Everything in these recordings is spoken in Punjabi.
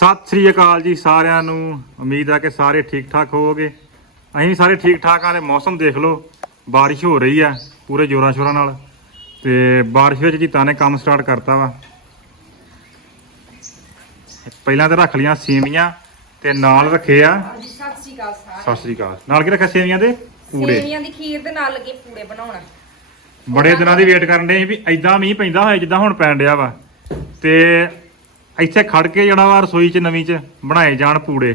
ਸਤਿ ਸ੍ਰੀ ਅਕਾਲ ਜੀ ਸਾਰਿਆਂ ਨੂੰ। ਉਮੀਦ ਹੈ ਕਿ ਸਾਰੇ ਠੀਕ ਠਾਕ ਹੋਵੋਗੇ। ਅਸੀਂ ਸਾਰੇ ਠੀਕ ਠਾਕ ਆਂ ਤੇ ਮੌਸਮ ਦੇਖ ਲਓ। ਬਾਰਿਸ਼ ਹੋ ਰਹੀ ਆ ਪੂਰੇ ਜੋਰਾਂ ਸ਼ੋਰਾਂ ਨਾਲ। ਤੇ ਬਾਰਿਸ਼ ਵਿੱਚ ਜੀਤਾ ਨੇ ਕੰਮ ਸਟਾਰਟ ਕਰਤਾ ਵਾ। ਪਹਿਲਾਂ ਤੇ ਰੱਖ ਲੀਆਂ ਸੇਵੀਆਂ ਤੇ ਨਾਲ ਰੱਖੇ ਆ। ਸਤਿ ਸ਼੍ਰੀ ਅਕਾਲ ਸਤਿ ਸ੍ਰੀ ਅਕਾਲ। ਨਾਲ ਕੀ ਰੱਖਿਆ ਸੇਵੀਆਂ ਦੇ? ਪੂੜੇ। ਸੇਵੀਆਂ ਦੀ ਖੀਰ ਦੇ ਨਾਲ ਲੱਗੇ ਪੂੜੇ ਬਣਾਉਣ। ਬੜੇ ਦਿਨਾਂ ਦੀ ਵੇਟ ਕਰਨ ਦੇ ਸੀ ਵੀ ਐਦਾਂ ਮੀਂਹ ਪੈਂਦਾ ਹੋਇਆ ਜਿੱਦਾਂ ਹੁਣ ਪੈਣ ਡਿਆ ਵਾ। ਤੇ ਇੱਥੇ ਖੜ ਕੇ ਜਿਹੜਾ ਵਾ ਰਸੋਈ 'ਚ ਨਵੀਂ 'ਚ ਬਣਾਏ ਜਾਣ ਪੂੜੇ।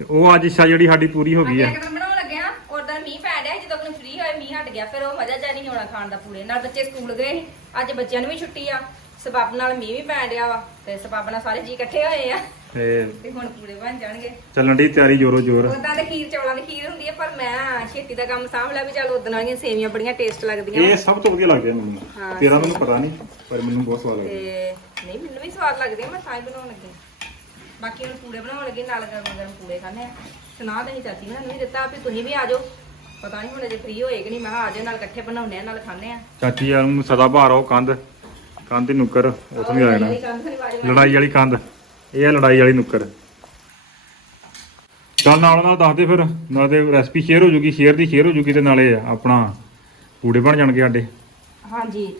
ਤੇ ਉਹ ਅੱਜ ਇੱਛਾ ਜਿਹੜੀ ਸਾਡੀ ਪੂਰੀ ਹੋ ਗਈ ਆ। ਇੱਕ ਬਣਾਉਣ ਲੱਗਿਆ ਉਦੋਂ ਮੀਂਹ ਪੈ ਰਿਹਾ ਸੀ, ਜਦੋਂ ਕੋਈ ਫ੍ਰੀ ਹੋਏ ਮੀਂਹ ਹਟ ਗਿਆ ਫਿਰ ਉਹ ਮਜ਼ਾ ਜਿਹਾ ਨਹੀਂ ਹੋਣਾ ਖਾਣ ਦਾ ਪੂਰੇ ਨਾਲ। ਬੱਚੇ ਸਕੂਲ ਗਏ ਸੀ। ਅੱਜ ਬੱਚਿਆਂ ਨੂੰ ਵੀ ਛੁੱਟੀ ਆ। ਸਬੱਬ ਨਾਲ ਮੀਂਹ ਵੀ ਪੈਣ ਡਿਆ ਵਾ ਤੇ ਸਬੱਬ ਨਾਲ ਸਾਰੇ ਜੀ ਇਕੱਠੇ ਹੋਏ ਆ। ਤੇ ਤੇ ਹੁਣ ਪੂੜੇ ਬਣ ਜਾਣਗੇ। ਚੱਲਣ ਦੀ ਤਿਆਰੀ ਜੋਰੋ ਜੋਰ ਉਦਾਂ ਤੇ ਖੀਰ ਚੌਲਾਂ ਦੀ ਖੀਰ ਹੁੰਦੀ ਹੈ ਪਰ ਮੈਂ ਛੇਤੀ ਦਾ ਕੰਮ ਸਾਂਭ ਲਿਆ ਵੀ ਚੱਲ ਉਦੋਂ ਵਾਲੀਆਂ ਸੇਵੀਆਂ ਬੜੀਆਂ ਟੇਸਟ ਲੱਗਦੀਆਂ ਇਹ। ਸਭ ਤੋਂ ਵਧੀਆ ਲੱਗਦਾ ਮੈਨੂੰ। ਹਾਂ, ਤੇਰਾ ਮੈਨੂੰ ਪਤਾ ਨਹੀਂ ਪਰ ਮੈਨੂੰ ਬਹੁਤ ਸਵਾਦ ਲੱਗਦਾ ਤੇ ਨਹੀਂ ਮੈਨੂੰ ਵੀ ਸਵਾਦ ਲੱਗਦੇ ਆ, ਮੈਂ ਤਾਂ ਹੀ ਬਣਾਉਣ ਲੱਗੀ। ਬਾਕੀ ਹੁਣ ਪੂੜੇ ਬਣਾਉਣ ਲੱਗੇ ਨਾਲ ਗਰਮ ਗਰਮ ਪੂੜੇ ਖਾਣੇ ਆ। ਸੁਣਾ ਦੇਣੀ ਚਾਚੀ ਨੇ ਵੀ ਦਿੱਤਾ ਵੀ ਤੁਸੀਂ ਵੀ ਆ ਜਾਓ। ਪਤਾ ਨਹੀਂ ਹੁਣ ਜੇ ਫ੍ਰੀ ਹੋਏ ਕਿ ਨਹੀਂ ਮੈਂ ਕਿਹਾ ਆ ਜਾਓ ਨਾਲ ਇਕੱਠੇ ਬਣਾਉਣੇ ਆ ਨਾਲ ਖਾਣੇ ਆ। ਚਾਚੀ ਯਾਰ ਨੂੰ ਸਦਾ ਭਾਰ ਉਹ ਕੰਧ ਕੰਧ ਦੀ ਨੁੱਕਰ ਉੱਥੋਂ ਆ ਜਾਣਾ। ਲੜਾਈ ਵਾਲੀ ਕੰਧ। ਇਹ ਆ ਲੜਾਈ ਵਾਲੀ ਨੁੱਕਰ। ਚੱਲ ਨਾਲ ਨਾਲ ਦੱਸ ਦੇ ਫਿਰ ਨਾਲ ਤੇ ਰੈਸਪੀ ਸ਼ੇਅਰ ਹੋ ਜੂਗੀ ਸ਼ੇਅਰ ਦੀ ਸ਼ੇਅਰ ਹੋ ਜੂਗੀ ਤੇ ਨਾਲੇ ਆਪਣਾ ਪੂੜੇ ਬਣ ਜਾਣਗੇ ਸਾਡੇ। ਹਾਂਜੀ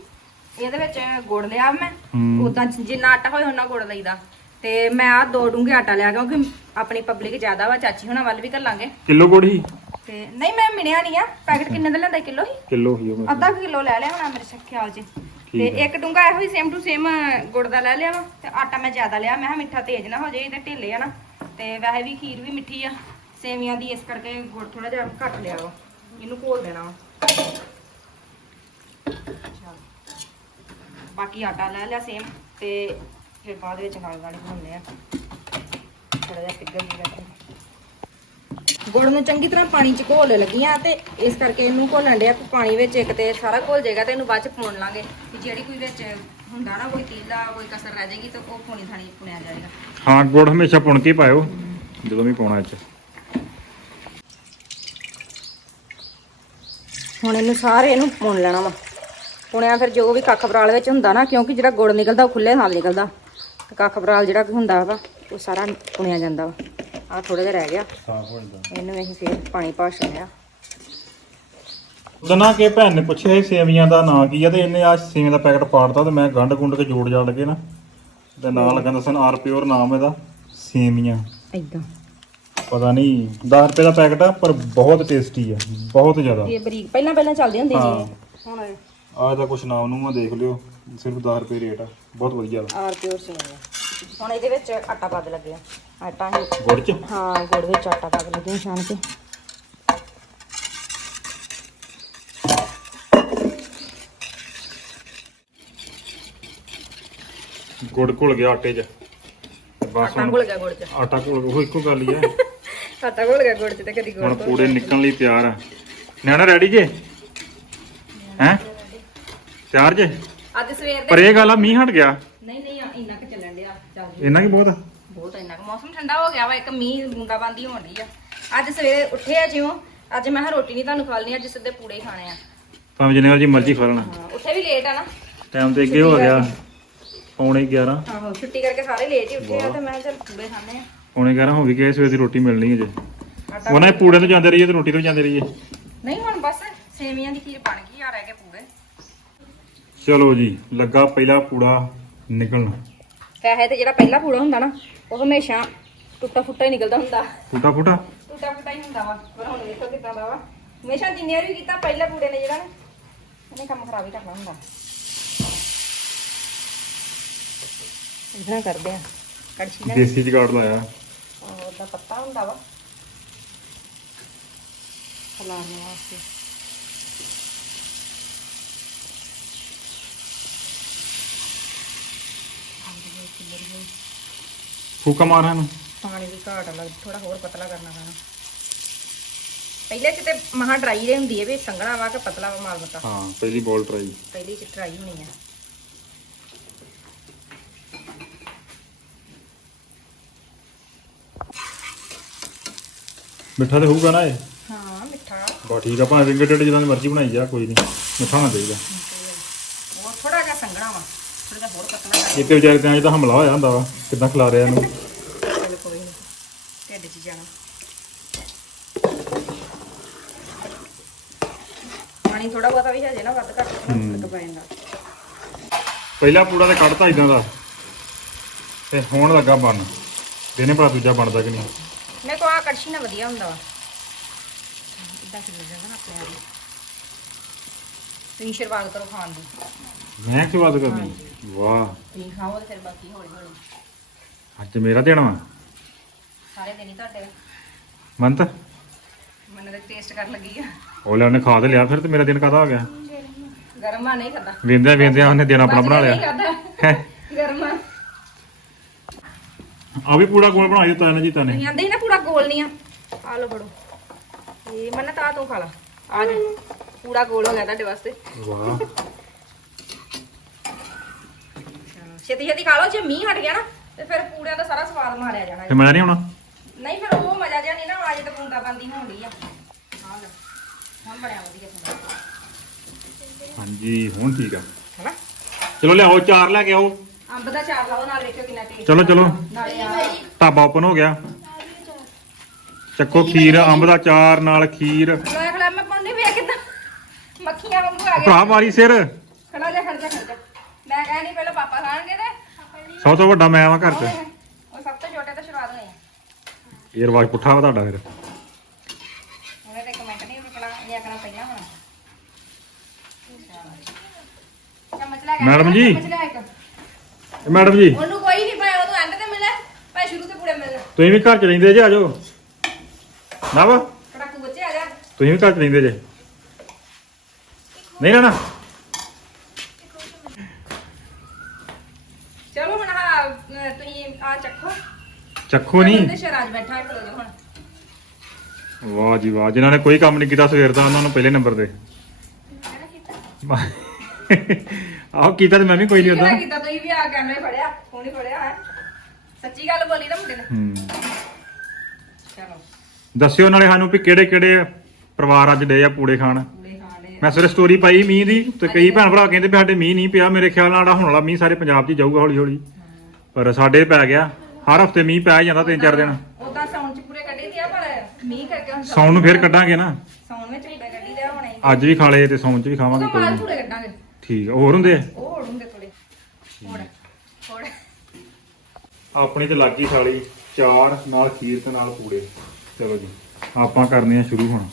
ਇਹਦੇ ਵਿੱਚ ਗੁੜ ਲਿਆ ਮੈਂ। ਹੂੰ। ਉਦਾਂ ਜਿੰਨਾ ਆਟਾ ਹੋਏ ਉਹਨਾਂ ਗੁੜ ਲਈਦਾ। ਤੇ ਮੈਂ ਆ ਦੋ ਡੂੰਘੇ ਆਟਾ ਲਿਆ ਕਿਉਂਕਿ ਆਪਣੀ ਪਬਲਿਕ ਜ਼ਿਆਦਾ ਵਾ ਚਾਚੀ ਹੁਣਾਂ ਵੱਲ ਵੀ ਘੱਲਾਂਗੇ। ਕਿਲੋ ਗੁੜ ਹੀ? ਤੇ ਨਹੀਂ ਮੈਂ ਮਿਣਿਆ ਨਹੀਂ ਆ। ਪੈਕਟ ਕਿੰਨੇ ਦਾ ਲੈਂਦਾ ਕਿਲੋ ਹੀ? ਕਿਲੋ ਹੀ ਉਹ ਅੱਧਾ ਕਿਲੋ ਲੈ ਲਿਆ ਹੋਣਾ ਮੇਰੇ ਸ- ਖਿਆਲ 'ਚ। ਤੇ। ਇੱਕ ਡੂੰਗਾ ਇਹੋ ਹੀ ਸੇਮ ਟੂ ਸੇਮ ਗੁੜ ਦਾ ਲੈ ਲਿਆ ਵਾ ਤੇ ਆਟਾ ਮੈਂ ਜ਼ਿਆਦਾ ਲਿਆ ਮੈਂ ਕਿਹਾ ਮਿੱਠਾ ਤੇਜ਼ ਨਾ ਹੋ ਜਾਏ ਤੇ ਢਿੱਲੇ ਆ ਨਾ ਤੇ ਵੈਸੇ ਵੀ ਖੀਰ ਵੀ ਮਿੱਠੀ ਆ ਸੇਵੀਆਂ ਦੀ ਇਸ ਕਰਕੇ ਗੁੜ ਥੋੜਾ ਜਿਹਾ ਘੱਟ ਲਿਆ ਵਾ ਇਹਨੂੰ ਘੋਲ ਦੇਣਾ ਵਾ। ਬਾਕੀ ਆਟਾ ਲੈ ਲਿਆ ਸੇਮ ਤੇ ਫਿਰ ਬਾਅਦ ਵਿੱਚ ਨਾਲ ਨਾਲ ਬਣਾਉਂਦੇ ਆ ਥੋੜਾ ਜਿਹਾ ਪਿੱਗਲ ਜਿਹਾ ਗੁੜ ਨੂੰ ਚੰਗੀ ਤਰ੍ਹਾਂ ਪਾਣੀ ਚ ਘੋਲ ਲੱਗੀਆਂ ਤੇ ਇਸ ਕਰਕੇ ਇਹਨੂੰ ਘੋਲਣ ਡਿਆ ਵੀ ਪਾਣੀ ਵਿੱਚ ਇੱਕ ਤੇ ਸਾਰਾ ਘੋਲ ਜਾਏਗਾ ਤੇ ਇਹਨੂੰ ਬਾਅਦ ਚ ਪਾਉਣ ਲਾਂਗੇ। ਜਿਹੜੀ ਕੋਈ ਵਿੱਚ ਹੁੰਦਾ ਨਾ ਕੋਈ ਤੀਲਾ ਕੋਈ ਕਸਰ ਰਹਿ ਜਾਏਗੀ ਤਾਂ ਉਹ ਪੋਣੀ ਥਾਣੀ ਪੁਣਿਆ ਜਾਏਗਾ। ਹਾਂ ਗੁੜ ਹਮੇਸ਼ਾ ਪੁਣ ਕੇ ਪਾਇਓ ਜਦੋਂ ਵੀ ਪਾਉਣਾ ਚ ਹੁਣ ਇਹਨੂੰ ਸਾਰੇ ਇਹਨੂੰ ਪੁਣ ਲੈਣਾ ਵਾ। ਪੁਣਿਆ ਫਿਰ ਜੋ ਵੀ ਕੱਖ ਬਰਾਲ ਵਿੱਚ ਹੁੰਦਾ ਨਾ ਕਿਉਂਕਿ ਜਿਹੜਾ ਗੁੜ ਨਿਕਲਦਾ ਉਹ ਖੁੱਲੇ ਨਾਲ ਨਿਕਲਦਾ। ਤੇ ਕੱਖ ਬਰਾਲ ਜਿਹੜਾ ਹੁੰਦਾ ਵਾ ਉਹ ਸਾਰਾ ਪੁਣਿਆ ਜਾਂਦਾ ਵਾ। ਆ ਥੋੜਾ ਜਿਹਾ ਰਹਿ ਗਿਆ। ਸਾਫ਼ ਹੋ ਜਾਂਦਾ। ਇਹਨੂੰ ਅਸੀਂ ਫਿਰ ਪਾਣੀ ਪਾ ਛੱਡਿਆ ਉਹਦਾ ਨਾ ਕਿ ਭੈਣ ਨੇ ਪੁੱਛਿਆ ਇਹ ਸੇਵੀਆਂ ਦਾ ਨਾਂ ਕੀ ਆ ਤੇ ਇਹਨੇ ਆ ਸੇਵੀਆਂ ਦਾ ਪੈਕਟ ਪਾੜਤਾ ਤੇ ਮੈਂ ਗੰਢ ਗੁੰਡ ਕੇ ਜੋੜ ਜਾੜ ਕੇ ਨਾ ਤੇ ਨਾਂ ਲੱਗਾ ਦੱਸਣ ਆਰ ਪਿਓਰ ਨਾਮ ਇਹਦਾ ਸੇਵੀਆਂ। ਏਦਾਂ। ਪਤਾ ਨਹੀਂ 10 ਰੁਪਏ ਦਾ ਪੈਕਟ ਆ ਪਰ ਬਹੁਤ ਟੇਸਟੀ ਆ ਬਹੁਤ ਜ਼ਿਆਦਾ। ਇਹ ਬਰੀਕ ਪਹਿਲਾਂ ਪਹਿਲਾਂ ਚੱਲਦੇ ਹੁੰਦੇ ਹਾਂ। ਸੀ ਹੁਣ ਆਹ ਦਾ ਕੁਛ ਨਾਮ ਨੂੰ ਆ ਦੇਖ ਲਿਓ ਸਿਰਫ 10 ਰੁਪਏ ਰੇਟ ਆ ਬਹੁਤ ਵਧੀਆ। ਵਾ ਆਰ ਪਿਓਰ ਸੇਵੀਆਂ। ਹੁਣ ਇਹਦੇ ਵਿੱਚ ਆਟਾ ਪਾ ਦੇ ਲੱਗੇ ਆ। ਆਟਾ ਹੀ। ਗੁੜ ਚ? ਹਾਂ ਗੁੜ ਵਿੱਚ ਆਟਾ ਪਾ ਕੇ ਲੱਗੇ ਆ ਛਾਣ ਕੇ। ਗੁੜ ਘੁਲ ਗਿਆ ਆਟੇ 'ਚ। ਬਸ ਆਟਾ ਹੁਣ ਘੁਲ ਗਿਆ ਗੁੜ ਚ। ਆਟਾ ਘੁਲ ਉਹ ਇੱਕੋ ਗੱਲ ਹੀ ਆ। ਆਟਾ ਘੁਲ ਗਿਆ ਗੁੜ ਚ ਤੇ ਕਦੀ ਗੁੜ ਹੁਣ ਪੂੜੇ ਨਿਕਲਣ ਲਈ ਤਿਆਰ ਆ। ਨਿਆਣਾ ਰੈਡੀ ਜੇ? ਹੈ? ਤਿਆਰ ਜੇ? ਅੱਜ ਸਵੇਰ ਦੇ ਪਰ ਇਹ ਗੱਲ ਆ ਮੀਂਹ ਹਟ ਗਿਆ। ਨਹੀਂ ਨਹੀਂ ਇੰਨਾ ਕੁ ਚੱਲਣ ਡਿਆ। ਚੱਲ ਜੀ। ਇੰਨਾ ਕੀ ਬਹੁਤ ਆ? ਬਹੁਤ ਇੰਨਾ ਕੁ ਮੌਸਮ ਠੰਡਾ ਹੋ ਗਿਆ ਵਾ ਇੱਕ ਮੀਂਹ ਬੂੰਦਾਬਾਂਦੀ ਹੋਣ ਡਈ ਆ। ਅੱਜ ਸਵੇਰੇ ਉੱਠੇ ਆ ਜਿਉਂ ਅੱਜ ਮੈਂ ਕਿਹਾ ਰੋਟੀ ਨਹੀਂ ਤੁਹਾਨੂੰ ਖਵਾਲਣੀ ਅੱਜ ਸਿੱਧੇ ਪੂੜੇ ਹੀ ਖਾਣੇ ਆ। ਭਾਵੇਂ ਜਿੰਨੇ ਵਾਰੀ ਮਰਜ਼ੀ ਲੈਣਾ। ਹਾਂ ਉੱਠੇ ਵੀ ਲੇਟ ਆ ਨਾ। ਟਾਈਮ ਤੇ ਅੱਗੇ ਹੋ ਗਿਆ ਪੌਣੇ 11 ਆਹੋ ਛੁੱਟੀ ਕਰਕੇ ਸਾਰੇ ਲੇਟ ਹੀ ਉੱਠੇ ਆ ਤੇ ਮੈਂ ਚੱਲ ਪੂੜੇ ਖਾਣੇ ਆ। ਪੌਣੇ 11 ਹੋ ਵੀ ਗਏ ਸਵੇਰ ਦੀ ਰੋਟੀ ਮਿਲਣੀ ਅਜੇ। ਆਟਾ ਉਹਨਾਂ ਪੂੜੇ ਤੋਂ ਜਾਂਦੇ ਰਹੀਏ ਤੇ ਰੋਟੀ ਤੋਂ ਜਾਂਦੇ ਰਹੀਏ। ਨਹੀਂ ਹੁਣ ਬਸ ਸੇਵੀਆਂ ਦੀ ਖੀਰ ਬਣ ਗਈ ਆ ਰਹਿ ਗਏ ਪੂੜੇ। ਚਲੋ ਜੀ ਲੱਗਾ ਪਹਿਲਾ ਪੂੜਾ ਨਿਕਲਣ। ਵੈਸੇ ਤੇ ਜਿਹੜਾ ਪਹਿਲਾ ਪੂੜਾ ਹੁੰਦਾ ਨਾ ਉਹ ਹਮੇਸ਼ਾ ਟੁੱਟਾ ਫੁੱਟਾ ਹੀ ਨਿਕਲਦਾ ਹੁੰਦਾ। ਫੁੱਟਾ ਫੁੱਟਾ? ਟੁੱਟਾ ਫੁੱਟਾ ਹੀ ਹੁੰਦਾ ਵਾ ਪਰ ਹੁਣ ਦੇਖੋ ਕਿੱਦਾਂ ਦਾ ਵਾ। ਹਮੇਸ਼ਾ ਜਿੰਨੇ ਵੀ ਕੀਤਾ ਪਹਿਲੇ ਪੂੜੇ ਨੇ ਜਿਹੜਾ ਨਾ ਇਹਨੇ ਕੰਮ ਖਰਾਬ ਹੀ ਕਰਨਾ ਹੁੰਦਾ। ਇਦਾਂ ਕਰਦੇ ਆ ਕੜਛੀ ਨਾਲ। ਦੇਸੀ ਜਗਾੜ ਲਾਇਆ। ਉਹਦਾ ਪੱਤਾ ਹੁੰਦਾ ਵਾ। ਹਲਾਉਣ ਵਾਸਤੇ। ਫੂਕਾ ਮਾਰਾਂ ਇਹਨੂੰ। ਪਾਣੀ ਦੀ ਘਾਟ ਲੱਗ ਥੋੜਾ ਹੋਰ ਪਤਲਾ ਕਰਨਾ ਪੈਣਾ। ਪਹਿਲੇ ਕਿਤੇ ਮਹਾ ਡਰਾਈ ਦੇ ਹੁੰਦੀ ਹੈ ਵੀ ਸੰਘਣਾ ਵਾ ਕਿ ਪਤਲਾ ਵਾ ਮਾਲ ਮਤਾ ਹਾਂ ਪਹਿਲੀ ਬੋਲ ਟਰਾਈ ਪਹਿਲੀ ਚ ਡਰਾਈ ਹੋਣੀ ਆ। ਮਿੱਠਾ ਤੇ ਹੋਊਗਾ ਨਾ ਇਹ? ਹਾਂ ਮਿੱਠਾ। ਬਾ ਠੀਕ ਆ ਭਾਵੇਂ ਰਿੰਗੇ ਟੇਡੇ ਜਿੱਦਾਂ ਦੀ ਮਰਜ਼ੀ ਬਣਾਈ ਜਾ ਕੋਈ ਨਹੀਂ। ਮਿੱਠਾ ਹੋਣਾ ਚਾਹੀਦਾ। ਇਹ ਤੇ ਵਿਚਾਰੇ ਤੇ ਜਿਹਦਾ ਹਮਲਾ ਹੋਇਆ ਹੁੰਦਾ ਵਾ ਕਿਦਾਂ ਖਿਲਾ ਰਿਆ ਇਹਨੂੰ? ਨਹੀਂ ਥੋੜਾ ਬਹੁਤਾ ਵੀ ਹਜੇ ਨਾ ਵੱਧ ਘੱਟ ਪਹਿਲਾ ਤੇ ਕੱਢਤਾ ਇਦਾਂ ਦਾ ਤੇ ਹੁਣ ਲੱਗਾ ਬਣ ਦੂਜਾ ਬਣਦਾ ਕਿ ਨਹੀਂ? ਮੇਰੇ ਕੋ ਆ ਕੜਛੀ ਨਾ ਵਧੀਆ ਹੁੰਦਾ ਵਾ। ਇਦਾਂ ਕਿ ਲੱਗਦਾ ਨਾ ਆਪਣੇ ਤੁਸੀਂ ਸ਼ੁਰੂਆਤ ਕਰੋ ਖਾਣ ਦੀ। ਮੈਂ ਕੀ ਬਾਤ ਕਰਨੀ ਵਾਹ। ਤੁਸੀਂ ਖਾਓ ਤੇ ਫਿਰ ਬਾਕੀ ਹੌਲੀ ਹੌਲੀ। ਅੱਜ ਮੇਰਾ ਦਿਨ ਵਾ ਸਾਰੇ ਦਿਨ ਹੀ ਤੁਹਾਡੇ। ਮੰਤ ਮੈਨੂੰ ਤਾਂ ਟੇਸਟ ਕਰਨ ਲੱਗੀ ਆ। ਉਹ ਲੈ ਉਹਨੇ ਖਾ ਤੇ ਲਿਆ ਫਿਰ ਤੇ ਮੇਰਾ ਦਿਨ ਕਾਹਦਾ ਹੋ ਗਿਆ? ਗਰਮ ਆ ਨਹੀਂ ਖਾਦਾ ਵੇਂਦਿਆਂ ਵੇਂਦਿਆਂ ਉਹਨੇ ਦਿਨ ਆਪਣਾ ਬਣਾ ਨਹੀਂ ਲਿਆ ਖਾਦਾ ਗਰਮ ਆ। ਆ ਵੀ ਪੂੜਾ ਗੋਲ ਬਣਾ ਦਿੱਤਾ ਇਹਨੇ ਜੀ ਤਾਂ ਨੇ। ਤੁਸੀਂ ਆਂਦੇ ਸੀ ਨਾ ਪੂਰਾ ਗੋਲ ਨਹੀਂ ਆ। ਆ ਲੋ ਫੜੋ। ਇਹ ਮੰਨਤ ਆ ਤੂੰ ਖਾ ਲਾ। ਆ ਜਾ। ਪੂਰਾ ਗੋਲ ਹੋ ਗਿਆ ਤੁਹਾਡੇ ਵਾਸਤੇ। ਵਾਹ। ਛੇਤੀ ਛੇਤੀ ਖਾ ਲਓ ਜੇ ਮੀਂਹ ਹਟ ਗਿਆ ਨਾ ਤੇ ਫਿਰ ਪੂੜਿਆਂ ਦਾ ਸਾਰਾ ਸਵਾਦ ਮਾਰਿਆ ਜਾਣਾ ਤੇ ਮੈਂ ਨਹੀਂ ਹੋਣਾ? ਨਹੀਂ ਫਿਰ ਉਹ ਮਜ਼ਾ ਜਿਹਾ ਨਹੀਂ ਨਾ ਅੱਜ ਤੇ ਬੂੰਦਾ ਬੰਦੀ ਹੋਣ ਡਈ ਆ। ਹਾਂ ਲੈ ਹੁਣ ਬਣਿਆ ਵਧੀਆ ਸੁਣਾ ਹਾਂਜੀ ਹੁਣ ਠੀਕ ਆ। ਹੈਨਾ? ਚਲੋ ਲਿਆਓ ਚਾਰ ਲੈ ਕੇ ਆਓ। ਅੰਬ ਦਾ ਚਾਰ ਲਾਓ ਨਾਲ ਵੇਖਿਓ ਕਿੰਨਾ ਟੇਸਟ ਚਲੋ ਚਲੋ। ਨਾਲੇ ਆ ਢਾਬਾ ਓਪਨ ਹੋ ਗਿਆ। ਚੱਕੋ ਖੀਰ ਅੰਬ ਦਾ ਚਾਰ ਨਾਲ ਖੀਰ। ਲੈ ਖਲਾ ਮੈਂ ਪਾਉਂਦੀ ਵੇ ਕਿਦਾਂ। ਮੱਖੀਆਂ ਵਾਂਗੂ ਆ ਭਰਾ ਗਏ ਮਾਰੀ ਸਿਰ। ਖੜਾ ਜਾ ਖੜ ਜਾ ਖੜ ਜਾ ਮੈਂ ਕਹਿੰਦੀ ਪਹਿਲਾਂ ਪਾਪਾ ਖਾਣਗੇ ਤੇ ਸਭ ਤੋਂ ਵੱਡਾ ਮੈਂ ਵਾਂ ਘਰ 'ਚ ਉਹ ਸਭ ਤੋਂ ਛੋਟੇ ਤੋਂ ਸ਼ੁਰੂਆਤ ਹੋਈ ਆ। ਇਹ ਰਿਵਾਜ ਪੁੱਠਾ ਵਾ ਤੁਹਾਡਾ ਫਿਰ। ਉਹਨੇ ਤੇ ਕਮੈਂਟ ਨਹੀਂ ਰੁਕਣਾ ਇਹ ਆਖਣਾ ਪਹਿਲਾਂ ਹੋਣਾ। ਚਮਚ ਲੈ ਕੇ ਮੈਡਮ ਜੀ। ਚਮਚ ਲੈ ਇੱਕ। ਇਹ ਮੈਡਮ ਜੀ। ਉਹਨੂੰ ਕੋਈ ਨਹੀਂ ਪਾਇਆ ਉਹਨੂੰ ਐਂਡ ਤੇ ਮਿਲੇ ਭਾਈ ਸ਼ੁਰੂ ਤੇ ਪੂਰੇ ਮਿਲਣ। ਤੁਸੀਂ ਵੀ ਘਰ 'ਚ ਰਹਿੰਦੇ ਜੇ ਆ ਜਾਓ। ਨਵ ਪੜਾਕੂ ਬੱਚੇ ਆ ਜਾ। ਤੁਸੀਂ ਵੀ ਘਰ 'ਚ ਰਹਿੰਦੇ ਜੇ। ਨਹੀਂ ਰਹਿਣਾ ਚਲੋ ਹੁਣ ਹਾਂ ਤੁਸੀਂ ਆ ਚੱਖੋ ਚੱਖੋ ਨਹੀਂ ਤੇ ਸ਼ਰਾਜ ਬੈਠਾ ਹੈ ਖਲੋ ਜਾ ਹੁਣ। ਵਾਹ ਜੀ ਵਾਹ ਜਿਨ੍ਹਾਂ ਨੇ ਕੋਈ ਕੰਮ ਨਹੀਂ ਕੀਤਾ ਸਵੇਰ ਦਾ ਉਹਨਾਂ ਨੂੰ ਪਹਿਲੇ ਨੰਬਰ ਤੇ ਆਹੋ ਕੀਤਾ ਤੇ ਮੈਂ ਵੀ ਕੋਈ ਨਹੀਂ ਕਿਹੜਾ ਹੁੰਦਾ ਕੀਤਾ? ਤੁਸੀਂ ਵੀ ਆ ਕੈਮਰੇ ਫੜਿਆ ਫੋਨ ਹੀ ਫੜਿਆ ਹੈ? ਸੱਚੀ ਗੱਲ ਬੋਲੀ ਨਾ ਮੁੰਡੇ ਨੇ। ਹੂੰ। ਚਲੋ। ਦੱਸਿਓ ਨਾਲੇ ਸਾਨੂੰ ਵੀ ਕਿਹੜੇ ਕਿਹੜੇ ਪਰਿਵਾਰ ਅੱਜ ਡੇ ਆ ਪੂੜੇ ਖਾਣ। ਮੈਂ ਸਵੇਰੇ ਸਟੋਰੀ ਪਾਈ ਮੀਂਹ ਦੀ ਤੇ ਕਈ ਭੈਣ ਭਰਾ ਕਹਿੰਦੇ ਵੀ ਸਾਡੇ ਮੀਂਹ ਨਹੀਂ ਪਿਆ ਮੇਰੇ ਖਿਆਲ ਨਾਲ ਹੁਣ ਵਾਲਾ ਮੀਂਹ ਸਾਰੇ ਪੰਜਾਬ 'ਚ ਜਾਊਗਾ ਹੌਲੀ ਹੌਲੀ ਪਰ ਸਾਡੇ ਪੈ ਗਿਆ। ਹਰ ਹਫ਼ਤੇ ਮੀਂਹ ਪੈ ਜਾਂਦਾ ਤਿੰਨ ਚਾਰ ਦਿਨ। ਉਦਾਂ ਸਾਉਣ ਚ ਪੂਰੇ ਕੱਢੇ ਤੇ ਆ ਪਰ ਮੀਂਹ ਕਰਕੇ ਹੁਣ ਸੌਣ ਨੂੰ ਫੇਰ ਕੱਢਾਂਗੇ ਨਾ। ਸਾਉਣ ਵਿੱਚ ਪੂਰੇ ਕੱਢੀ ਲਿਆ ਹੋਣੇ ਅੱਜ ਵੀ ਖਾ ਲਏ ਤੇ ਸੌਣ 'ਚ ਵੀ ਖਾਵਾਂਗੇ ਕੋਈ ਮਾਲ ਨਹੀਂ ਪੂਰੇ ਕੱਢਾਂਗੇ। ਠੀਕ ਆ ਹੋਰ ਹੁੰਦੇ ਆ? ਉਹ ਹੋੜੂਗੇ ਥੋੜੇ ਹੋੜ ਹੋੜ ਆਪਣੀ ਤੇ ਲੱਗੀ ਥਾਲੀ ਚਾਰ ਨਾਲ ਖੀਰ ਤੇ ਨਾਲ ਪੂੜੇ। ਚਲੋ ਜੀ ਆਪਾਂ ਕਰਨੇ ਆ ਸ਼ੁਰੂ ਹੁਣ।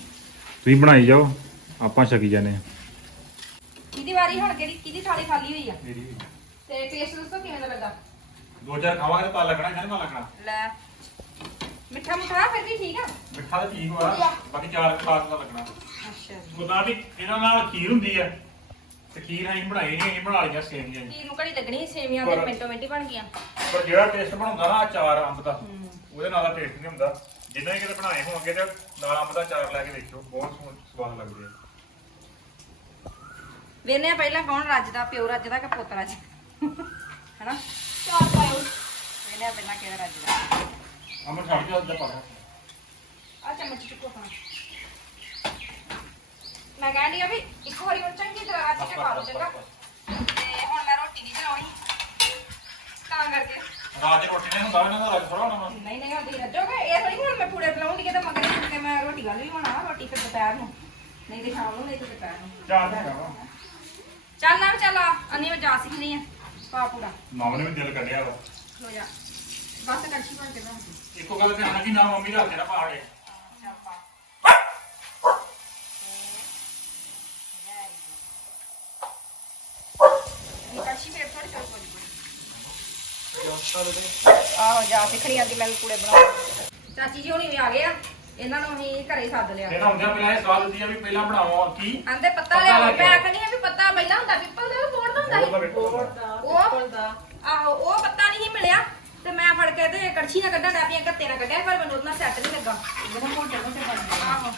ਤੁਸੀਂ ਬਣਾਈ ਜਾਓ ਆਪਾਂ ਛਕੀ ਜਾਂਦੇ ਆ। ਕਿਹਦੀ ਵਾਰੀ ਹੁਣ ਕਿਹੜੀ ਕਿਹਦੀ ਥਾਲੀ ਖਾਲੀ ਹੋਈ ਆ? ਤੇ ਟੇਸਟ ਦੱਸੋ ਕਿਵੇਂ ਦਾ ਲੱਗਾ? ਦੋ ਚਾਰ ਖਾਵਾਂਗੇ ਤਾਂ ਲੱਗਣਾ ਕਹਿੰਦੇ ਪਾ ਲੱਗਣਾ ਲੈ। ਮਿੱਠਾ ਮੁੱਠਾ ਫਿਰ ਵੀ ਠੀਕ ਆ? ਮਿੱਠਾ ਤਾਂ ਠੀਕ ਹੋਆ ਬਾਕੀ ਚਾਰ ਖਾਸ ਦਾ ਲੱਗਣਾ ਅੱਛਾ ਉਹਦਾ ਵੀ ਇਹਨਾਂ ਨਾਲ ਖੀਰ ਹੁੰਦੀ ਆ। ਤੇ ਖੀਰ ਅਸੀਂ ਬਣਾਈ ਨਹੀਂ ਅਸੀਂ ਬਣਾ ਲਈਆਂ ਸੇਮੀਆਂ ਜੀ। ਕੀ ਨੂੰ ਘੜੀ ਲੱਗਣੀ ਸੇਵੀਆਂ ਦੇ ਪਰ- ਮਿੰਟੋ ਮਿੰਟੀ ਬਣ ਗਈਆਂ। ਪਰ ਜਿਹੜਾ ਟੇਸਟ ਬਣਾਉਂਦਾ ਨਾ ਅਚਾਰ ਅੰਬ ਦਾ ਉਹਦੇ ਨਾਲ ਦਾ ਟੇਸਟ ਨਹੀਂ ਹੁੰਦਾ। ਜਿੰਨਾ ਹੀ ਕਿਤੇ ਬਣਾਏ ਹੋਣਗੇ ਤੇ ਨਾਲ ਅੰਬ ਦਾ ਅਚਾਰ ਲੈ ਕੇ ਦੇਖਿਓ ਬਹੁਤ ਸਵਾਦ- ਸਵਾਦ ਲੱਗਦੇ ਆ। ਵੇਨੇ ਪਹਿਲਾਂ ਕੌਣ ਰੱਜਦਾ ਪਿਓ ਰੱਜਦਾ ਕਿ ਪੁੱਤ ਰੱਜ ਹੈਨਾ? ਚਾਰ ਪਾਇਓ ਵੇਨੇ ਪਹਿਲਾਂ ਕਿਹੜਾ ਰੱਜਦਾ ਅੰਬ ਛੱਡ ਕੇ ਅੱਧਾ ਪਾ ਆ ਚਮਚ ਚੁੱਕੋ ਖਾਣਾ ਮੈਂ ਕਹਿੰਦੀ ਆ ਵੀ ਇੱਕ ਵਾਰੀ ਉਹ ਚੰਗੀ ਤਰ੍ਹਾਂ ਰੱਜ ਕੇ ਖਾ ਲਓ ਚੰਗਾ ਤੇ ਹੁਣ ਮੈਂ ਰੋਟੀ ਨਹੀਂ ਬਣਾਉਣੀ ਤਾਂ ਕਰਕੇ ਰਾਤ ਰੋਟੀ ਨਹੀਂ ਹੁੰਦਾ ਇਹਨਾਂ ਦਾ ਰੱਜ ਥੋੜਾ ਹੋਣਾ ਨਹੀਂ ਨਹੀਂ ਹੁੰਦੀ ਰੱਜੋਗੇ ਇਹ ਥੋੜੀ ਹੁਣ ਮੈਂ ਪੂੜੇ ਬਣਾਉਂਗੀ ਕਿ ਤਾਂ ਮਗਰ ਹੀ ਕੇ ਮੈਂ ਰੋਟੀ ਗੱਲ ਵੀ ਬਣਾ ਰੋਟੀ ਫਿਰ ਦੁਪਹਿਰ ਨੂੰ ਨਹੀਂ ਤੇ ਸ਼ਾਮ ਨੂੰ ਨਹੀਂ ਤੇ ਦੁਪਹਿਰ ਨੂੰ ਚਾਰ ਹੈਗਾ ਵਾ ਚੱਲ ਨਾ ਚੱਲ ਆ ਅੰਨੀ ਮੈਂ ਜਾ ਸਿੱਖਣੀ ਆ ਪਾ ਪੂੜਾ ਮਾਮਾ ਨੇ ਵੀ ਦਿਲ ਕੱਢਿਆ ਵਾ। ਹੋ ਜਾ ਬਸ ਕੜਛੀ ਬਣ ਕੇ ਬਣਾ ਇੱਕੋ ਗੱਲ ਤੇ ਆਣਾ ਕਿ ਨਾ ਮੰਮੀ ਦਾ ਤੇਰਾ ਪਹਾੜੇ ਚੱਲ ਪਾ ਇਹ ਕੜਛੀ ਫੇਰ ਥੋੜੀ ਚੌਕ ਹੋ ਆਹੋ ਜਾ ਸਿੱਖਣੀ ਆਂਦੀ ਮੈਂ ਵੀ ਪੂੜੇ ਬਣਾ। ਚਾਚੀ ਜੀ ਹੁਣੀ ਵੀ ਆ ਗਏ ਆ। ਇਹਨਾਂ ਨੂੰ ਅਸੀਂ ਘਰੇ ਹੀ ਸੱਦ ਲਿਆ। ਇਹਨਾਂ ਹੁੰਦਿਆਂ ਪਹਿਲਾਂ ਇਹ ਸਵਾਲ ਦਿੱਤੀ ਆ ਵੀ ਪਹਿਲਾਂ ਬਣਾਓ ਕੀ? ਆਂਦੇ ਪੱਤਾ ਪੱਤਾ ਲਿਆਓ। ਲੈ ਕੇ ਮੈਂ ਆਓ। ਕਹਿੰਦੀ ਆ ਵੀ ਪੱਤਾ ਪਹਿਲਾਂ ਹੁੰਦਾ ਪਿੱਪਲ ਦਾ ਉਹ ਤੋੜਦਾ ਹੁੰਦਾ ਸੀ। ਉਹ ਆਹੋ ਉਹ ਪੱਤਾ ਨਹੀਂ ਸੀ ਮਿਲਿਆ। ਤੇ ਮੈਂ ਫੜ ਕੇ ਤੇ ਕੜਛੀ ਨਾਲ ਕੱਢਣ ਡਿਆ ਗੱਤੇ ਨਾਲ ਕੱਢਿਆ ਪਰ ਮੈਨੂੰ ਉਹਦਾ ਸੈੱਟ ਨਹੀਂ ਲੱਗਾ। ਆਹੋ।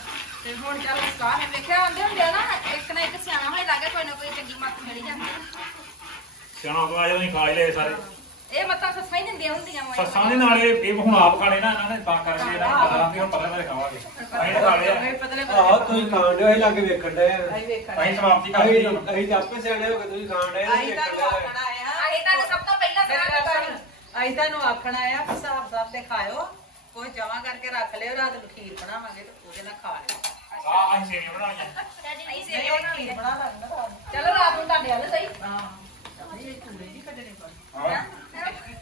ਤੇ ਹੁਣ ਚੱਲ ਸਕਾਹ ਨੇ ਵੇਖਿਆ ਆਂਦੇ ਹੁੰਦੇ ਆ ਨਾ ਇੱਕ ਨਾ ਇੱਕ ਸਿਆਣਾ ਹੋਏ ਲੱਗੇ ਕੋਈ ਨਾ ਕੋਈ ਚੰਗੀ ਮੱਤ ਮਿਲ ਜਾਂਦੀ ਆ। ਸਿਆਣਾ ਤੋਂ ਆ ਜਦੋਂ ਅਸੀਂ ਖਾ ਹੀ ਲਏ ਸਾਰੇ। ਇਹ ਮੱਤਾਂ ਸੱਸਾਂ ਹੀ ਦਿੰਦੀਆਂ ਹੁੰਦੀਆਂ ਵਾਂ। ਸੱਸਾਂ ਦੇ ਨਾਲ ਇਹ ਇਹ ਹੁਣ ਆਪ ਖਾਣੇ ਨਾ ਇਹਨਾਂ ਨੇ ਤਾਂ ਕਰਕੇ ਇਹਨਾਂ ਨੂੰ ਪਤਾ ਵੀ ਹੁਣ ਪਤਾ ਨਹੀਂ ਖਾਵਾਂਗੇ। ਅਸੀਂ ਤਾਂ ਖਾ ਲਿਆ। ਆਹੋ ਤੁਸੀਂ ਖਾਣ ਦੇ ਅਸੀਂ ਲੱਗ ਵੇਖਣ ਦੇ ਅਸੀਂ ਸਮਾਪਤੀ ਕਰ ਅਸੀਂ ਦਿੱਤੀ ਅਸੀਂ ਤਾਂ ਆਪੇ ਸਿਆਣੇ ਹੋ ਕੇ ਤੁਸੀਂ ਖਾਣ ਦੇ ਅਸੀਂ ਤੁਹਾਨੂੰ ਆਖਣਾ ਆ। ਅਸੀਂ ਤਾਂ ਸਭ ਤੋਂ ਪਹਿਲਾਂ ਸਲਾਹ ਅਸੀਂ ਤੁਹਾਨੂੰ ਆਖਣਾ ਆ ਕਿ ਹਿਸਾਬ ਸਾਬ ਤੇ ਖਾਇਓ। ਕੋਈ ਜਮਾ ਕਰਕੇ ਰੱਖ ਲਿਓ ਰਾਤ ਨੂੰ ਖੀਰ ਬਣਾਵਾਂਗੇ ਤੇ ਉਹਦੇ ਨਾਲ ਖਾ ਲਿਓ। ਆ ਅਸੀਂ ਸੇਵੀਆਂ ਬਣਾਉਣੀਆਂ ਅਸੀਂ ਨਹੀਂ ਸੇਵੀਆਂ ਉਹ ਖੀਰ ਬਣਾਉਣੀਆਂ ਬਣਾ ਲਾਂਗੇ ਰਾਤ ਨੂੰ। ਚਲੋ ਰਾਤ ਨੂੰ ਤੁਹਾਡੇ ਵੱਲ ਸਹੀ। ਹਾਂ। ਨਹੀਂ ਪੂਰੇ ਨਹੀਂ ਕੱਢਣੇ ਪਰ ਹਾਂ।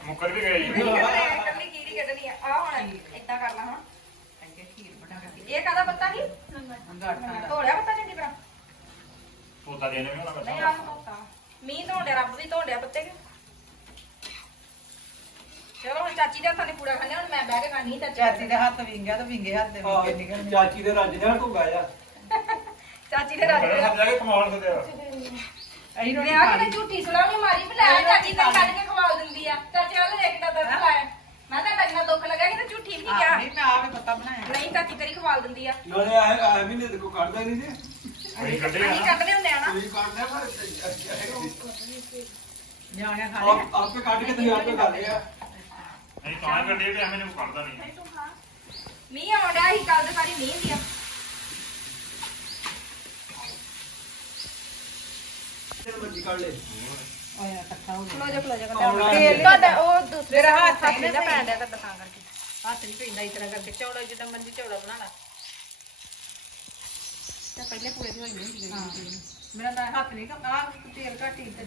ਮੁੱਕਰ ਵੀ ਗਏ। ਜੀ ਕੱਲੀ ਖੀਰ ਹੀ ਕੱਢਣੀ ਆ। ਆ ਹੁਣ ਏਦਾਂ ਕਰ ਲਾ ਹੁਣ। ਚੰਗੇ ਖੀਰ ਬਣਾ ਕੇ ਇਹ ਕਾਹਦਾ ਪੱਤਾ ਸੀ? ਗਾਠਾਂ ਦਾ। ਧੋੜਿਆ ਪੱਤਾ ਚੰਗੀ ਤਰ੍ਹਾਂ? ਤੋਤਾ ਦੇ ਨੇ ਉਹਨਾਂ ਨਹੀਂ ਦਾ ਆਹ ਧੋਤਾ ਮੀਂਹ ਧੋਂਡਿਆ ਰੱਬ ਵੀ ਧੋਂਡਿਆ ਪੱਤੇ ਕਿ? ਚਲੋ ਹੁਣ ਚਾਚੀ ਦੇ ਹੱਥਾਂ ਨੇ ਪੂੜਾ ਖਾਣੇ ਹੁਣ ਮੈਂ ਬਹਿ ਕੇ ਖਾਣੀ ਚਾਚੀ ਚਾਚੀ ਦੇ ਹੱਥ। ਵਿੰਗਿਆ ਤੇ ਵਿੰਗੇ ਹੱਥ ਦੇ ਵਿੰਗੇ ਨਿਕਲਣੇ ਚਾਚੀ ਦੇ ਰੱਜ ਦੇ ਘੁੱਗਾ ਜਾ। ਚਾਚੀ ਦੇ ਰਾਜ ਬੜੇ ਸਭ ਜਾ ਕੇ ਕਮਾਲ ਕਰਦੇ ਆ। ਅਸੀਂ ਰੋਟੀ ਖਾ ਲਈ ਝੂਠੀ ਸੁਲਾਉਣੀ ਮਾਰੀ ਭਲਾ ਚਾਚੀ ਤੇ ਕੱਢ ਕੇ ਖਵਾ ਦਿੰਦੀ ਆ। ਚਾਚੀ ਵਾਲੇ ਦੇਖ ਦਾ ਦੁੱਖ ਲਾਇਆ। ਮੈਂ ਤਾਂ ਇੰਨਾ ਦੁੱਖ ਲੱਗਾ ਕਿ ਤੇ ਝੂਠੀ ਵੀ ਨਹੀਂ ਕਿਹਾ ਨਹੀਂ ਮੈਂ ਆਵੇ ਪਤਾ ਬਣਾਇਆ। ਨਹੀਂ ਚਾਚੀ ਤੇਰੀ ਖਵਾ ਦਿੰਦੀ ਆ। ਨਾਲੇ ਆਏ ਆਏ ਵੀ ਨਹੀਂ ਕੋ ਕੱਢਦਾ ਨਹੀਂ ਜੀ। ਅਸੀਂ ਕੱਢੇ ਆ ਅਸੀਂ ਨਾ ਕੱਢਦੇ ਹੁੰਦੇ ਆ ਨਾ। ਤੁਸੀਂ ਕੱਢਦੇ ਪਰ ਨਿਆਣਿਆਂ ਖਾ ਲਿਆ ਆਪ ਆਪੇ ਕੱਢ ਕੇ ਤੁਸੀਂ ਆਪੇ ਕਰ ਲਿਆ ਅਸੀਂ ਤਾਂ ਹੀ ਕੱਢੇ ਤੇ ਐਵੇਂ ਨੂੰ ਕੱਢਦਾ ਨਹੀਂ। ਮੀਂਹ ਡਿਆ ਸੀ ਕੱਲ ਦੇ ਸਾਰੀ ਮੀਂਹ ਦੀ ਆ। ਤੇ ਮੱਜੀ ਕੱਢ ਲੈ ਆਇਆ ਇਕੱਠਾ ਹੋ ਗਿਆ ਖਲੋ ਜਾ ਖਲੋ ਜਾ ਆਉਣਾ ਤੇਲ ਤੁਹਾਡਾ ਉਹ ਦੂਸਰੇ ਮੇਰਾ ਹੱਥ ਨਹੀਂ ਤੁਹਾਡਾ ਤਾਂ ਕਰਕੇ। ਹੱਥ ਨਹੀਂ ਪੈਂਦਾ ਇਸ ਤਰ੍ਹਾਂ ਕਰਕੇ। ਚੌੜਾ ਜਿੱਦਾਂ ਮਰਜ਼ੀ ਚੌੜਾ ਬਣਾ ਲਾ। ਤੇ ਪਹਿਲੇ ਪੂਰੇ ਦੀ ਹੋਈ ਨਹੀਂ ਹਾਂ। ਮੇਰਾ ਤਾਂ ਹੱਥ ਨਹੀਂ ਕੰਮ ਆ ਤੇਲ ਘੱਟ ਹੀ ਤੇ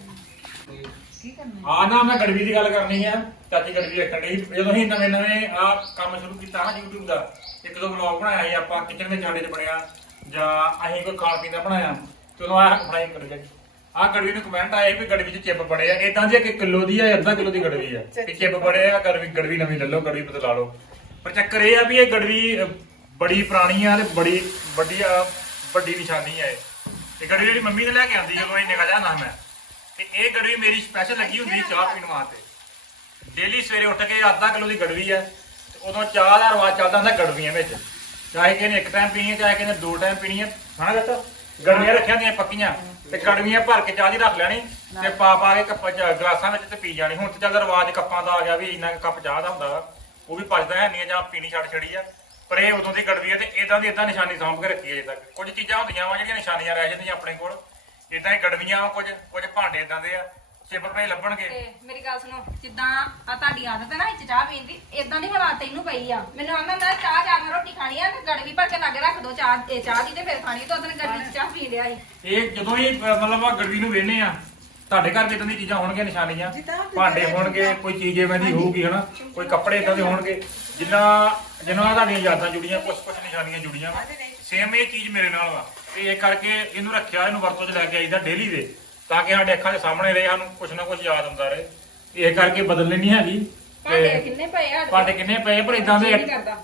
ਕੀ ਕਰਨਾ? ਆ ਨਾ ਮੈਂ ਗੜਵੀ ਦੀ ਗੱਲ ਕਰਨੀ ਆ। ਚਾਚੀ ਗੜਵੀ ਵੇਖਣ ਲਈ ਜਦੋਂ ਅਸੀਂ ਨਵੇਂ ਨਵੇਂ ਆ ਕੰਮ ਸ਼ੁਰੂ ਕੀਤਾ ਨਾ YouTube ਦਾ ਇੱਕ ਦੋ ਵਲੌਗ ਬਣਾਇਆ ਸੀ ਆਪਾਂ ਕਿਚਨ ਵਿੱਚ ਸਾਡੇ ਚ ਬਣਿਆ ਜਾਂ ਅਸੀਂ ਕੋਈ ਖਾਣ ਪੀਣ ਦਾ ਬਣਾਇਆ ਤੇ ਉਦੋਂ ਆ ਬਣਾਈ ਕਰ ਜੀ ਆ ਗੜਵੀ ਨੂੰ ਕਮੈਂਟ ਆਇਆ ਵੀ ਗੜਵੀ ਚ ਚਿਪ ਬੜੇ ਆ। ਇਦਾਂ ਦੀ ਇੱਕ ਕਿਲੋ ਦੀ ਆ ਅੱਧਾ ਕਿਲੋ ਦੀ ਗੜਵੀ ਆ। ਕਿ ਚਿਪ ਬੜੇ ਆ ਗੜਵੀ ਗੜਵੀ ਨਵੀਂ ਲੈ ਲਓ ਗੜਵੀ ਬਦਲਾ ਲਓ। ਪਰ ਚੱਕਰ ਇਹ ਆ ਵੀ ਇਹ ਗੜਵੀ ਬੜੀ ਪੁਰਾਣੀ ਆ ਤੇ ਬੜੀ ਵੱਡੀ ਵੱਡੀ ਨਿਸ਼ਾਨੀ ਆ ਇਹ। ਇਹ ਗੜਵੀ ਜਿਹੜੀ ਮੰਮੀ ਨੇ ਲੈ ਕੇ ਆਂਦੀ ਜਦੋਂ ਇਹ ਨਿਕਲ ਨਾ ਮੈਂ, ਤੇ ਇਹ ਗੜਵੀ ਮੇਰੀ ਸਪੈਸ਼ਲ ਲੱਗੀ ਹੁੰਦੀ ਚਾਹ ਪੀਣ ਵਾਸਤੇ। ਡੇਲੀ ਸਵੇਰੇ ਉੱਠ ਕੇ ਅੱਧਾ ਕਿਲੋ ਦੀ ਗੜਵੀ ਆ ਤੇ ਉਦੋਂ ਚਾਹ ਦਾ ਰਵਾਜ ਚੱਲਦਾ ਹੁੰਦਾ ਗੜਵੀਆਂ ਵਿੱਚ। ਚਾਹੇ ਕਿਸੇ ਇੱਕ ਟਾਈਮ ਪੀਣੀ ਹੈ, ਚਾਹੇ ਕਿਸੇ ਨੇ ਦੋ ਟਾਈਮ ਪੀਣੀ ਹੈ, ਹਨਾ ਗੱਤਾ ਗੜਵੀਆਂ ਰੱਖੀਆਂ ਦੀਆਂ ਪੱਕੀਆਂ, ਤੇ ਗੜਵੀਆਂ ਭਰ ਕੇ ਚਾਹ ਦੀ ਰੱਖ ਲੈਣੀ, ਤੇ ਪਾ ਪਾ ਕੇ ਕੱਪਾਂ ਚ, ਗਲਾਸਾਂ ਵਿੱਚ ਤੇ ਪੀ ਜਾਣੀ। ਹੁਣ ਤੇ ਚੱਲ ਰਿਵਾਜ਼ ਕੱਪਾਂ ਦਾ ਆ ਗਿਆ ਵੀ ਇੰਨਾ ਕੁ ਕੱਪ ਚਾਹ ਦਾ ਹੁੰਦਾ ਉਹ ਵੀ ਪਚਦਾ ਹੈ ਨਹੀਂ ਜਾਂ ਪੀਣੀ ਛੱਡ ਛੜੀ ਆ। ਪਰ ਇਹ ਉਦੋਂ ਦੀ ਗੜਵੀ ਹੈ ਤੇ ਇਦਾਂ ਦੀ ਇਦਾਂ ਨਿਸ਼ਾਨੀ ਸਾਂਭ ਕੇ ਰੱਖੀ ਹੈ ਅਜੇ ਤੱਕ। ਕੁਝ ਚੀਜ਼ਾਂ ਹੁੰਦੀਆਂ ਵਾ ਜਿਹੜੀਆਂ ਨਿਸ਼ਾਨੀਆਂ ਰਹਿ ਜਾਂਦੀਆਂ ਆਪਣੇ ਕੋਲ। ਇਦਾਂ ਹੀ ਗੜਵੀਆਂ ਵਾ ਕੁਝ ਕੁਝ ਭਾਂਡੇ ਇਦਾਂ ਦੇ ਆ ਚਿਪ ਪਏ ਲੱਭਣਗੇ। ਤੇ ਮੇਰੀ ਗੱਲ ਸੁਣੋ ਜਿੱਦਾਂ ਆ ਤੁਹਾਡੀ ਆਦਤ ਹੈ ਨਾ ਇੱਥੇ ਚਾਹ ਪੀਣ ਦੀ ਇਦਾਂ ਦੀ ਹੁਣ ਆਦਤ ਇਹਨੂੰ ਪਈ ਆ। ਮੈਨੂੰ ਆਂਦਾ ਹੁੰਦਾ ਚਾਹ ਚਾਹ ਨਾਲ ਰੋਟੀ ਖਾਣੀ ਆ ਤੇ ਗੜਵੀ ਭਰ ਕੇ ਲਾਗੇ ਰੱਖ ਦੋ ਚਾਹ ਇਹ ਚਾਹ ਦੀ ਤੇ ਫਿਰ ਖਾਣੀ ਤਾਂ ਉਹਨੇ ਗੜਵੀ ਚ ਚਾਹ ਪੀ ਲਿਆ ਸੀ। ਇਹ ਜਦੋਂ ਹੀ ਅਹ, ਮਤਲਬ ਆ ਗੜਵੀ ਨੂੰ ਵੇਨੇ ਆ ਤੁਹਾਡੇ ਘਰ ਇਦਾਂ ਦੀ ਚੀਜ਼ਾਂ ਹੋਣਗੀਆਂ ਨਿਸ਼ਾਨੀਆਂ ਭਾਂਡੇ ਹੋਣਗੇ ਕੋਈ ਚੀਜ਼ ਐਵੇਂ ਦੀ ਹੋਊਗੀ ਹਨਾ? ਕੋਈ ਕੱਪੜੇ ਇਦਾਂ ਦੇ ਹੋਣਗੇ। ਜਿੰਨਾ ਜਿੰਨਾ ਤੁਹਾਡੀਆਂ ਯਾਦਾਂ ਜੁੜੀਆਂ ਕੁਝ ਕੁਝ ਨਿਸ਼ਾਨੀਆਂ ਜੁੜੀਆਂ ਸੇਮ ਇਹ ਚੀਜ਼ ਮੇਰੇ ਨਾਲ ਵਾ। ਤੇ ਇਹ ਕਰਕੇ ਇਹਨੂੰ ਰੱਖਿਆ ਇਹਨੂੰ ਵਰਤੋਂ 'ਚ ਲੈ ਕੇ ਆਈਦਾ ਡੇਲੀ ਦੇ ਤਾਂ ਕਿ ਸਾਡੇ ਅੱਖਾਂ ਦੇ ਸਾਹਮਣੇ ਰਹੇ ਸਾਨੂੰ ਕੁਝ ਨਾ ਕੁਝ ਯਾਦ ਹੁੰਦਾ ਰਹੇ। ਇਹ ਕਰਕੇ ਬਦਲਣੀ ਨਹੀਂ ਹੈਗੀ। ਭਾਂਡੇ ਤੇ ਕਿੰਨੇ ਪਏ ਆ ਭਾਂਡੇ ਕਿੰਨੇ ਪਏ ਪਰ ਇਦਾਂ ਦੇ ਨਹੀਂ ਕਰਦਾ।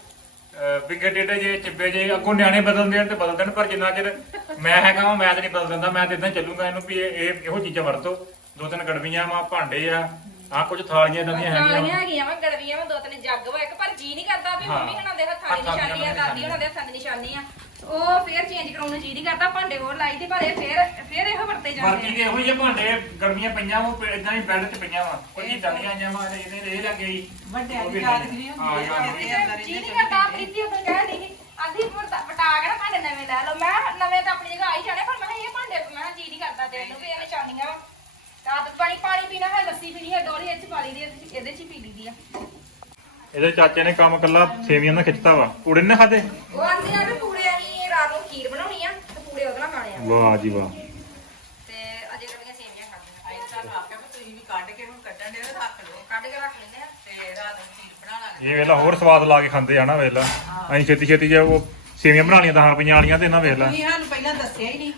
ਬਿੱਗੇ ਟੇਡੇ ਜੇ ਚਿੱਬੇ ਜੇ ਅੱਗੋਂ ਨਿਆਣੇ ਬਦਲ ਦੇਣ ਤੇ ਬਦਲ ਦੇਣ ਪਰ ਜਿੰਨਾ ਚਿਰ ਮੈਂ ਹੈਗਾ ਵਾਂ, ਮੈਂ ਤੇ ਨਹੀਂ ਬਦਲ ਦਿੰਦਾ ਮੈਂ ਤੇ ਇਦਾਂ ਚੱਲੂਗਾ ਇਹਨੂੰ ਵੀ ਇਹ ਇਹ- ਇਹੋ ਚੀਜ਼ਾਂ ਵਰਤੋ ਦੋ ਤਿੰਨ ਗੜਵੀਆਂ ਵਾ ਭਾਂਡੇ ਆ ਆ ਕੁਝ ਥਾਲੀਆਂ ਇਦਾਂ ਦੀਆਂ ਹੈਗੀਆਂ ਵਾਂ। ਹੈਗੀਆਂ ਵਾ ਗੜਵੀਆਂ ਵਾ ਦੋ ਤਿੰਨ ਜੱਗ ਵਾ ਇੱਕ ਪਰ ਜੀ ਨਹੀਂ ਕਰਦਾ ਵੀ ਹਾਂ। ਮੰਮੀ ਹੁਣਾਂ ਦੇ ਹੱਥਾਂ ਦੀ ਹੱਥਾਂ ਨਿਸ਼ਾਨੀ ਆ। ਦਾਦੀ ਹੁਣਾਂ ਦੇ ਹੱਥਾਂ ਦੀ ਨਿਸ਼ਾਨੀ ਆ ਉਹ ਫੇਰ ਚੇਂਜ ਕਰਾਉਣ ਨੂੰ ਜੀ ਨਹੀਂ ਕਰਦਾ ਭਾਂਡੇ ਹੋਰ ਲਾਈ ਤੇ ਪਰ ਇਹ ਫੇਰ ਫੇਰ ਇਹੋ ਵਰਤੇ ਜਾਂਦੇ ਬਾਕੀ ਇਹੋ ਜਿਹੇ ਭਾਂਡੇ ਗੜਵੀਆਂ ਪਈਆਂ ਵਾ ਇਦਾਂ ਹੀ ਬੈੱਡ ਤੇ ਪਈਆਂ ਵਾ। ਕੋਈ ਇਦਾਂ ਦੀਆਂ ਆਈਆਂ ਵਾ ਇਹਨੇ ਇਹ ਲੱਗੇ ਸੀ ਵੱਡਿਆਂ ਉਹ ਦੀ ਯਾਦਗਿਰੀ ਹਾਂ, ਯਾਦਗਿਰੀ। ਜੀ ਨਹੀਂ ਕਰਦਾ ਪ੍ਰੀਤੀ ਉਦੋਂ ਕਹਿ ਰਹੀ ਆਂਦੀ ਵਟਾ ਕੇ ਨਾ ਭਾਂਡੇ ਨਵੇਂ ਲੈ ਲਓ। ਮੈਂ ਕਿਹਾ ਨਵੇਂ ਤਾਂ ਆਪਣੀ ਜਗ੍ਹਾ ਆਈ ਜਾਣੇ ਪਰ ਮੈਂ ਕਿਹਾ ਇਹ ਭਾਂਡੇ ਮੈਂ ਕਿਹਾ ਜੀ ਨਹੀਂ ਕਰਦਾ ਤੇ ਇਹਨੂੰ ਵੀ ਇਹ ਨਿਸ਼ਾਨੀਆਂ ਵਾ। ਆਦਤ ਪਾਣੀ ਪਾਣੀ ਪੀਣਾ ਹੈ ਲੱਸੀ ਪੀਣੀ ਹੈ ਡੋਲੀ ਚ ਪਾ ਲਈ ਦੀ ਹੈ, ਇਹਦੇ ਚ ਹੀ ਪੀ ਲਈਦੀ ਆ। ਇਹਦੇ ਚਾਚੇ ਨੇ ਕੰਮ ਕੱਲਾ ਸੇਵੀਆਂ ਦਾ ਖਿੱਚਤਾ ਵਾ। ਪੂੜੇ ਨੇ ਖਾਦੇ? ਉਹ ਆਂਦੀ ਆ ਵੀ ਨੂੰ ਖੀਰ ਬਣਾਉਣੀ ਆ ਤੇ ਪੂੜੇ ਉਹਦੇ ਨਾਲ ਖਾਣੇ ਆ। ਵਾਹ ਜੀ ਵਾਹ। ਤੇ ਅਜੇ ਕੜੀਆਂ ਸੇਵੀਆਂ ਖਾਣੀਆਂ ਆਈ ਤੁਹਾਨੂੰ ਆਖਿਆ ਵੀ ਤੁਸੀਂ ਵੀ ਕੱਢ ਕੇ ਹੁਣ ਕੱਢਣ ਦੇ ਰੱਖ ਲਓ। ਕੱਢ ਕੇ ਰੱਖ ਲੈਂਦੇ ਆ ਤੇ ਰਾਤ ਨੂੰ ਖੀਰ ਬਣਾ ਲਾਂਗੇ। ਇਹ ਵੇਲਾ ਹੋਰ ਸਵਾਦ ਲਾ ਕੇ ਖਾਂਦੇ ਆ ਨਾ ਵੇਲਾ ਅਸੀਂ ਛੇਤੀ ਛੇਤੀ ਜੇ ਉਹ ਸੇਵੀਆਂ ਬਣਾ ਲੀਆਂ 10 ਰੁਪਈਆਂ ਵਾਲੀਆਂ ਤੇ ਇਹਨਾਂ ਵੇਖ ਲੈ। ਤੁਸੀਂ ਸਾਨੂੰ ਪਹਿਲਾਂ ਦੱਸਿਆ ਹੀ ਨਹੀਂ।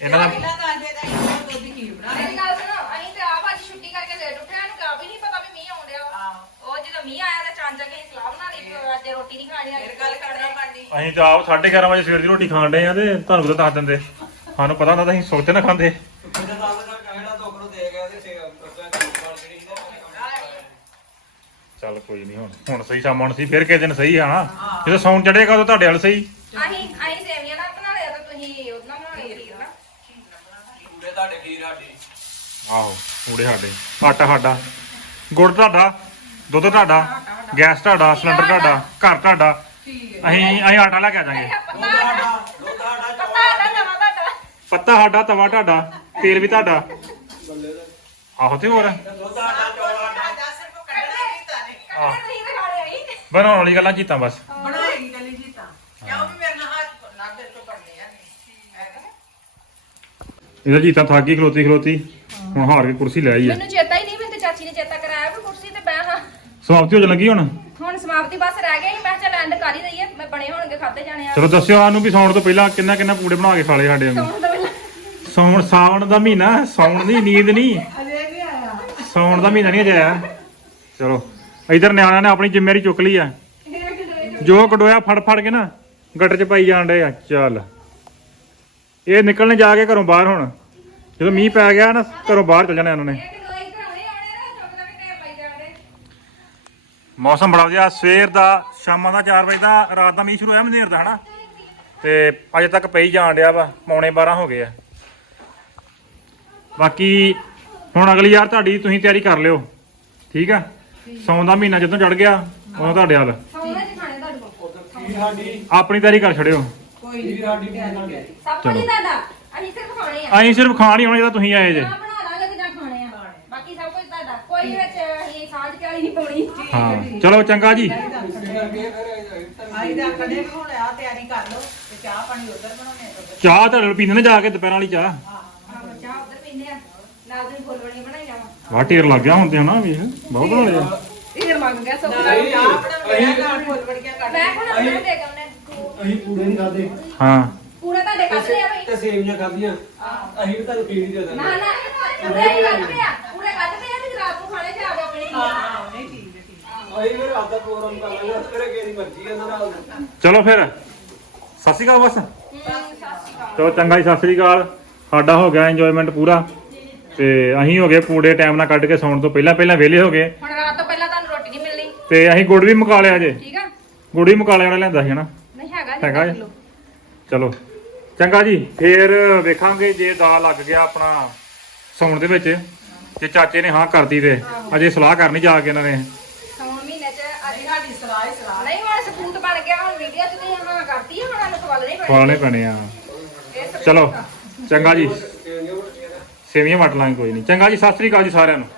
ਇਹਨਾਂ ਦਾ ਪਹਿਲਾਂ ਤਾਂ ਆਂਦੇ ਤਾਂ ਇਹਨਾਂ ਦੁੱਧ ਦੀ ਖੀਰ ਬਣਾ ਮੇਰੀ ਗੱਲ ਸੁਣੋ ਅਸੀਂ ਤੇ ਆਪ ਅੱਜ ਛੁੱਟੀ ਕਰਕੇ ਲੇਟ ਉੱਠਿਆ ਇਹਨੂੰ ਕਾ ਵੀ ਨਹੀਂ ਪਤਾ ਵੀ ਮੀਂਹ ਆਉਣ ਡਿਆ ਵਾ। ਆਹੋ ਉਹ ਜਦੋਂ ਮੀਂਹ ਆਇਆ ਤਾਂ ਚਾਂਜਾ ਕੇ ਸਲਾਹ ਬਣਾ ਲਈ ਵੀ ਅੱਜ ਰੋਟੀ ਨਹੀਂ ਖਾਣੀ ਫਿਰ ਗੱਲ ਪੜਨੀ ਅਸੀਂ ਤਾਂ ਆਪ 11:30 ਵਜੇ ਸਵੇਰ ਦੀ ਰੋਟੀ ਖਾਣ ਡਏ ਆ ਤੇ ਤੁਹਾਨੂੰ ਤਾਂ ਦੱਸ ਦਿੰਦੇ? ਸਾਨੂੰ ਪਤਾ ਹੁੰਦਾ ਤਾਂ ਅਸੀਂ ਸੋਚਦੇ ਨਾ ਖਾਂਦੇ। ਚੱਲ ਕੋਈ ਨਹੀਂ ਹੁਣ ਹੁਣ ਸਹੀ ਸਾਮਾਨ ਸੀ ਫਿਰ ਕਿਸੇ ਦਿਨ ਸਹੀ ਆ। ਨਾ ਜਦੋਂ ਸੌਣ ਚੜੇਗਾ ਉਦੋਂ ਤੁਹਾਡੇ ਵਾਲ ਸਹੀ। ਅਸੀਂ ਅਸੀਂ ਸੇਵੀਆਂ ਨਾਲ ਬਣਾ ਲਿਆ ਤਾਂ ਤੁਸੀਂ ਉਹਦੇ ਨਾਲ ਬਣਾ ਲਈ ਖੀਰ ਨਾ। ਪੂਰੇ ਤੁਹਾਡੇ ਖੀਰ ਸਾਡੀ। ਆਹੋ ਪੂੜੇ ਸਾਡੇ। ਆਟਾ ਸਾਡਾ। ਗੁੜ ਤੁਹਾਡਾ ਦੁੱਧ ਤੁਹਾਡਾ ਗੈਸ ਤੁਹਾਡਾ ਸਿਲੰਡਰ ਤੁਹਾਡਾ ਘਰ ਤੁਹਾਡਾ। ਅਸੀਂ ਅਸੀਂ ਆਟਾ ਲੈ ਕੇ ਆ ਜਾਾਂਗੇ। ਪਤਾ ਸਾਡਾ ਤਵਾ ਤੁਹਾਡਾ ਤੇਲ ਵੀ ਤੁਹਾਡਾ। ਆਹੋ ਤੇ ਹੋਰ। ਬਣਾਉਣ ਵਾਲੀ ਗੱਲਾਂ ਚੀਤਾਂ ਬਸ। ਬਣਾਏਗੀ ਕੱਲੀ ਜੀਤਾ ਕਿਉਂ ਵੀ ਮੇਰੇ ਨਾਲ ਹੱਥ ਨਾ ਦੇ ਤੋਂ ਕਰਨੇ ਆ ਹੈਗਾ ਇਹਦਾ ਜੀਤਾਂ ਥੱਕ ਗਈ ਖਲੋਤੀ ਖਲੋਤੀ। ਹੁਣ ਹਾਰ ਕੇ ਕੁਰਸੀ ਲੈ ਆਈ ਹੈ ਮੈਨੂੰ ਚੇਤਾ ਹੀ ਨਹੀਂ ਮੈਨੂੰ ਤੇ ਚਾਚੀ ਨੇ ਚੇਤਾ ਕਰਾਇਆ ਵੀ ਕੁਰਸੀ ਤੇ ਬਹਿ ਹਾਂ। ਸਮਾਪਤੀ ਹੋ ਜਾਣ ਲੱਗੀ ਹੁਣ ਹੁਣ? ਸਮਾਪਤੀ ਬਸ ਰਹਿ ਗਈ ਮੈਂ ਕਿਹਾ ਚੱਲ ਐਂਡ ਕਰ ਹੀ ਦਈਏ। ਮੈਂ ਬਣੇ ਹੋਣਗੇ ਖਾਤੇ ਜਾਣੇ ਆ। ਚਲੋ ਦੱਸਿਓ ਸਾਨੂੰ ਵੀ ਸੌਣ ਤੋਂ ਪਹਿਲਾਂ ਕਿੰਨਾ ਕਿੰਨਾ ਪੂੜੇ ਬਣਾ ਕੇ ਖਾਲੇ ਸਾਡੇ ਵਾਂਗੂ। ਸੌਣ ਤੋਂ ਪਹਿਲਾਂ। ਸੌਣ ਸਾਵਣ ਦਾ ਮਹੀਨਾ ਸੌਣ ਦੀ ਨੀਂਦ ਨਹੀਂ। ਅਜੇ ਵੀ ਆਇਆ। ਸੌਣ ਦਾ ਮਹੀਨਾ ਨਹੀਂ ਅਜੇ ਆਇਆ। ਚਲੋ ਇਧਰ ਨਿਆਣਿਆਂ ਨੇ ਆਪਣੀ ਜ਼ਿੰਮੇਵਾਰੀ ਚੁੱਕ ਲਈ ਆ। ਜੋ ਕਡੋਇਆ ਫੜ ਫੜ ਕੇ ਨਾ ਗੱਟਰ ਚ ਪਾਈ ਜਾਣ ਡੇ ਆ। ਚੱਲ। ਇਹ ਨਿਕਲਣੇ ਜਾ ਕੇ ਘਰੋਂ ਬਾਹਰ ਹੁਣ। ਜਦੋਂ ਮੀਂਹ ਪੈ ਗਿਆ ਨਾ ਘਰੋਂ ਬਾਹਰ ਚਲ ਜਾਣਾ ਇਹਨਾਂ ਨੇ ਇੱਕ ਦੋਈ ਘਰਾਉਣੇ ਆਉਣੇ ਨਾ ਚੁੱਕਦਾ ਵੀ ਟਾਈਮ ਪਾਈ ਜਾਣਦੇ ਮੌਸਮ ਬੜਾ ਵਧੀਆ। ਸਵੇਰ ਦਾ ਸ਼ਾਮਾਂ ਦਾ 4 ਵਜੇ ਦਾ ਰਾਤ ਦਾ ਮੀਂਹ ਸ਼ੁਰੂ ਹੋਇਆ ਮਨੇਰ ਦਾ ਹਨਾ? ਤੇ ਅਜੇ ਤੱਕ ਪਈ ਜਾਣ ਡਿਆ ਵਾ ਪੌਣੇ 12 ਹੋ ਗਏ ਆ। ਬਾਕੀ ਹੁਣ ਅਗਲੀ ਯਾਰ ਤੁਹਾਡੀ ਤੁਸੀਂ ਤਿਆਰੀ ਕਰ ਲਿਓ ਠੀਕ ਆ? ਸੌਣ ਦਾ ਮਹੀਨਾ ਜਦੋਂ ਚੜ ਗਿਆ ਉਹ ਤੁਹਾਡੇ ਹਾਲ ਆਪਣੀ ਤਿਆਰੀ ਕਰ ਛੜਿਓ ਕੋਈ ਕੀ ਸਾਡੀ ਬਣਾ ਕੇ ਸਭ ਕੁਝ ਹੀ ਤੁਹਾਡਾ ਅਸੀਂ ਸਿਰਫ ਖਾਣੇ ਆ। ਅਸੀਂ ਸਿਰਫ ਖਾਣ ਹੀ ਆਉਣੇ ਜਦੋਂ ਤੁਸੀਂ ਆਏ ਜੇ। ਚਾਹ ਬਣਾ ਲਾਂਗੇ ਜਿੱਦਾਂ ਖਾਣੇ ਆ। ਬਾਕੀ ਸਭ ਕੁਝ ਤੁਹਾਡਾ ਕੋਈ ਵਿੱਚ ਵਾਲੀ ਨਹੀਂ ਪਾਉਣੀ ਹਾਂ। ਚਲੋ ਚੰਗਾ ਜੀ। ਆਈ ਦਾ ਕਦੇ ਹੁਣ ਆ ਤਿਆਰੀ ਕਰ ਲਓ ਤੇ ਚਾਹ ਪਾਣੀ ਉਧਰ ਬਣਾਉਣੇ ਆ ਚਾਹ ਤੁਹਾਡੇ ਨਾਲ ਪੀਂਦੇ ਨੇ ਜਾ ਕੇ ਦੁਪਹਿਰਾਂ ਵਾਲੀ ਚਾਹ। ਆਹੋ, ਚਾਹ ਉੱਧਰ ਪੀਂਦੇ ਆ। ਨਾਲ ਦੀ ਫੁੱਲਵੜੀਆਂ ਬਣਾਈ ਜਾਵਾਂ ਵਾਹ ਢੇਰ ਲੱਗ ਗਿਆ ਹੁਣ ਤੇ ਹਨਾ ਵੇਖ ਬਹੁਤ ਬਣਾ ਲਿਆ। ਇਹ ਮੰਗ ਗਿਆ ਨਾਲ ਚਾਹ ਬਣਾਉਣੇ ਆ ਨਾਲ ਫੁੱਲ ਵੜੀਆਂ ਕੱਢ ਮੈਂ ਹੁਣ ਅੰਦਰ ਦੇ ਉਹਨੇ ਅਸੀਂ ਪੂੜੇ ਨਹੀਂ ਖਾਦੇ ਹਾਂ। ਪੂਰਾ ਤੁਹਾਡੇ ਕੱਢ ਲਿਆ ਬਈ? ਤੇ ਸੇਵੀਆਂ ਖਾਧੀਆਂ। ਅਸੀਂ ਵੀ ਤੁਹਾਨੂੰ ਪੀਣੀ ਦੇ ਨਾ ਦਾਂਗੇ ਨਾ ਪੂਰੇ ਹੀ ਕੱਢ ਪਿਆ ਪੂਰੇ ਕੱਢ ਪਿਆ ਤੇ ਰਾਤ ਨੂੰ ਖਾਣੇ ਜਾ ਕੇ ਆਪਣੀ ਹਾਂ ਹਾਂ ਨਹੀਂ ਠੀਕ ਹੈ ਠੀਕ ਹੈ। ਅਸੀਂ ਵੀ ਰਾਤ ਦਾ ਪ੍ਰੋਗਰਾਮ ਕਰ ਲਾਂਗੇ ਤੇਰੇ ਕਿਹੜੀ ਮਰਜ਼ੀ ਹੈ ਨਾਲ ਚਲੋ ਫਿਰ। ਸਤਿ ਸ਼੍ਰੀ ਅਕਾਲ ਬਸ। ਚਲੋ ਚੰਗਾ ਜੀ ਸਤਿ ਸ੍ਰੀ ਅਕਾਲ। ਸਾਡਾ ਹੋ ਗਿਆ ਇੰਜੋਇਮੈਂਟ ਪੂਰਾ। ਤੇ ਅਸੀਂ ਹੋ ਗਏ ਪੂੜੇ ਟਾਈਮ ਨਾਲ ਕੱਢ ਕੇ ਸੌਣ ਤੋਂ ਪਹਿਲਾਂ ਪਹਿਲਾਂ ਵਿਹਲੇ ਹੋ ਗਏ। ਹੁਣ ਰਾਤ ਤੋਂ ਪਹਿਲਾਂ ਤੁਹਾਨੂੰ ਰੋਟੀ ਨਹੀਂ ਮਿਲਣੀ। ਤੇ ਅਸੀਂ ਗੁੜ ਵੀ ਮੁਕਾ ਲਿਆ ਜੇ। ਠੀਕ ਆ? ਗੁੜ ਵੀ ਮੁਕਾ ਲਿਆ ਵਾਲਾ ਲੈਂਦਾ ਸੀ ਹਨਾ? ਨਹੀਂ ਹੈਗਾ ਜੀ ਹੈਗਾ। ਚਲੋ। ਚੰਗਾ ਜੀ ਫੇਰ ਵੇਖਾਂਗੇ ਜੇ ਦਾ ਲੱਗ ਗਿਆ ਆਪਣਾ ਸੌਣ ਦੇ ਵਿੱਚ। ਜੇ ਚਾਚੇ ਨੇ ਹਾਂ ਕਰਦੀ ਤੇ। ਅਜੇ ਸਲਾਹ ਕਰਨੀ ਜਾ ਕੇ ਇਹਨਾਂ ਨੇ। ਸੌਣ ਮਹੀਨੇ ਚ ਅੱਜ ਅਸੀਂ ਸਾਡੀ ਸਲਾਹ ਹੀ ਸਲਾਹ। ਨਹੀਂ ਹੁਣ ਸਬੂਤ ਬਣ ਗਿਆ ਹੁਣ ਵੀਡੀਓ ਚ ਤੇ ਹਾਂ ਕਰਤੀ ਆ, ਹੁਣ ਸਾਨੂੰ ਸਵਾਲ ਨਹੀਂ ਖਵਾਣੇ ਪੈਣੇ ਆ। ਇਹ ਸਬੂਤ ਚਲੋ। ਚੰਗਾ ਜੀ। ਸੇਵੀਆਂ ਵਟ ਲਾਂਗੇ ਕੋਈ ਨਹੀਂ। ਚੰਗਾ ਜੀ ਸਤਿ ਸ੍ਰੀ ਅਕਾਲ ਜੀ ਸਾਰਿਆਂ ਨੂੰ।